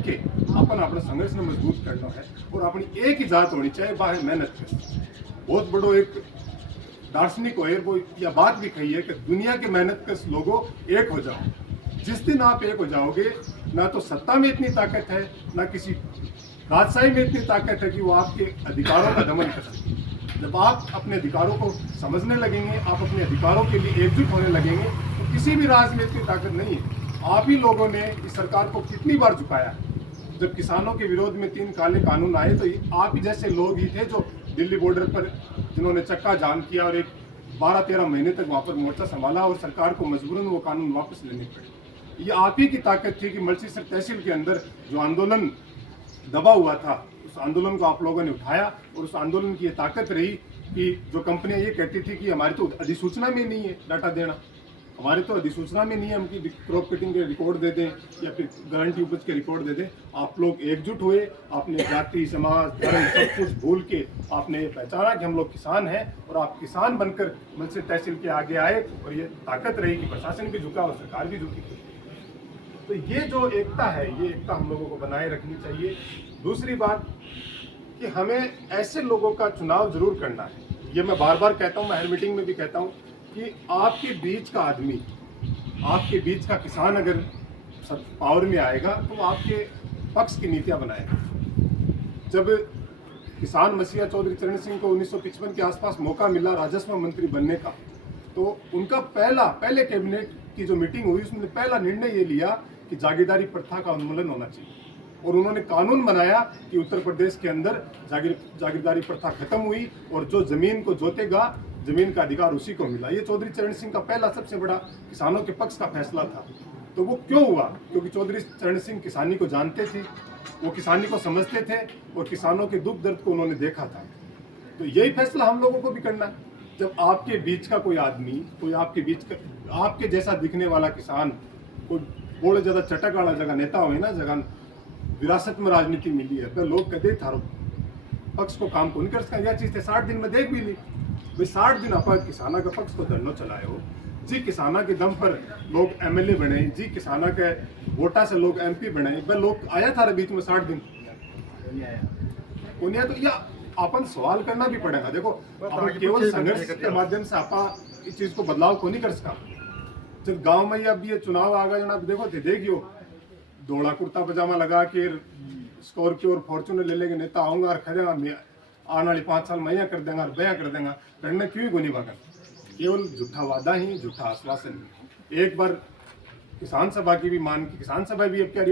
उठ के अपन अपना संघर्ष में मजबूत करना है और अपनी एक ही जात होनी चाहिए, बाहर मेहनत कर। बहुत बड़ो एक दार्शनिक हो वो यह बात भी कही है कि दुनिया के मेहनत कश लोगों एक हो जाओ। जिस दिन आप एक हो जाओगे, ना तो सत्ता में इतनी ताकत है, ना किसी राजशाही में इतनी ताकत है कि वो आपके अधिकारों का दमन कर सके। जब आप अपने अधिकारों को समझने लगेंगे, आप अपने अधिकारों के लिए एकजुट होने लगेंगे, तो किसी भी राज में इतनी ताकत नहीं है। आप ही लोगों ने इस सरकार को कितनी बार झुकाया। जब किसानों के विरोध में 3 काले कानून आए तो आप ही जैसे लोग ही थे जो दिल्ली बॉर्डर पर जिन्होंने चक्का जाम किया और एक 12-13 महीने तक वहाँ पर मोर्चा संभाला और सरकार को मजबूरन वो कानून वापस लेने पड़े। ये आप ही की ताकत थी कि मलसीसर तहसील के अंदर जो आंदोलन दबा हुआ था, उस आंदोलन को आप लोगों ने उठाया और उस आंदोलन की ये ताकत रही कि जो कंपनियां ये कहती थी कि हमारी तो अधिसूचना में नहीं है डाटा देना, हमारे तो अधिसूचना में नहीं है, हम की क्रॉप कटिंग के रिकॉर्ड दे दें या फिर गारंटी उपज के रिकॉर्ड दे दें। आप लोग एकजुट हुए, आपने जाति समाज धर्म सब कुछ भूल के आपने पहचाना कि हम लोग किसान हैं और आप किसान बनकर मलसीसर तहसील के आगे आए और ये ताकत रही कि प्रशासन भी झुका और सरकार भी झुकी। तो ये जो एकता है, ये एकता हम लोगों को बनाए रखनी चाहिए। दूसरी बात कि हमें ऐसे लोगों का चुनाव जरूर करना है। ये मैं बार बार कहता हूँ, मैं हर मीटिंग में भी कहता हूँ कि आपके बीच का आदमी, आपके बीच का किसान अगर पावर में आएगा तो वो आपके पक्ष की नीतियाँ बनाएगा। जब किसान मसीहा चौधरी चरण सिंह को 1955 के आसपास मौका मिला राजस्व मंत्री बनने का, तो उनका पहले कैबिनेट की जो मीटिंग हुई उसमें पहला निर्णय ये लिया कि जागीरदारी प्रथा का उन्मूलन होना चाहिए और उन्होंने कानून बनाया कि उत्तर प्रदेश के अंदर जागीरदारी प्रथा खत्म हुई और जो जमीन को जोतेगा जमीन का अधिकार उसी को मिला। ये चौधरी चरण सिंह का पहला सबसे बड़ा किसानों के पक्ष का फैसला था। तो वो क्यों हुआ? क्योंकि चौधरी चरण सिंह किसानी को जानते थे, वो किसानी को समझते थे और किसानों के दुख दर्द को उन्होंने देखा था। तो यही फैसला हम लोगों को भी करना है। जब आपके बीच का कोई आदमी, कोई आपके बीच का आपके जैसा दिखने वाला किसान, कोई बहुत ज़्यादा चटक वाला जगह नेता हो ना, जगह विरासत में राजनीति मिली है तो लोग कहते थारो पक्ष को काम को नहीं कर सकता। यह चीज़ 60 दिन में देख भी ली भाई। 60 दिन आप किसाना का पक्ष को धरना चलाए हो जी, किसाना के दम पर लोग एमएलए बने जी, किसाना के वोटा से लोग एमपी बने। वह लोग आया था बीच में 60 दिन उन्हें, तो या अपन सवाल करना भी पड़ेगा। देखो अपन केवल संघर्ष के माध्यम से आप इस चीज को बदलाव को नहीं कर सकता। जब गांव में अब ये चुनाव आ गया जनाब, देखो देखियो धोला कुर्ता पजामा लगा के स्कॉर्पियो और फॉर्चूनर ले लेके नेता आऊंगा और खड़ेगा आने वाले 5 साल मैं कर देंगे और बया कर देंगे। करने क्यों गोनी बाकर केवल झूठा वादा ही, झूठा आश्वासन ही। एक बार किसान सभा की भी मान की, किसान सभा भी अब क्या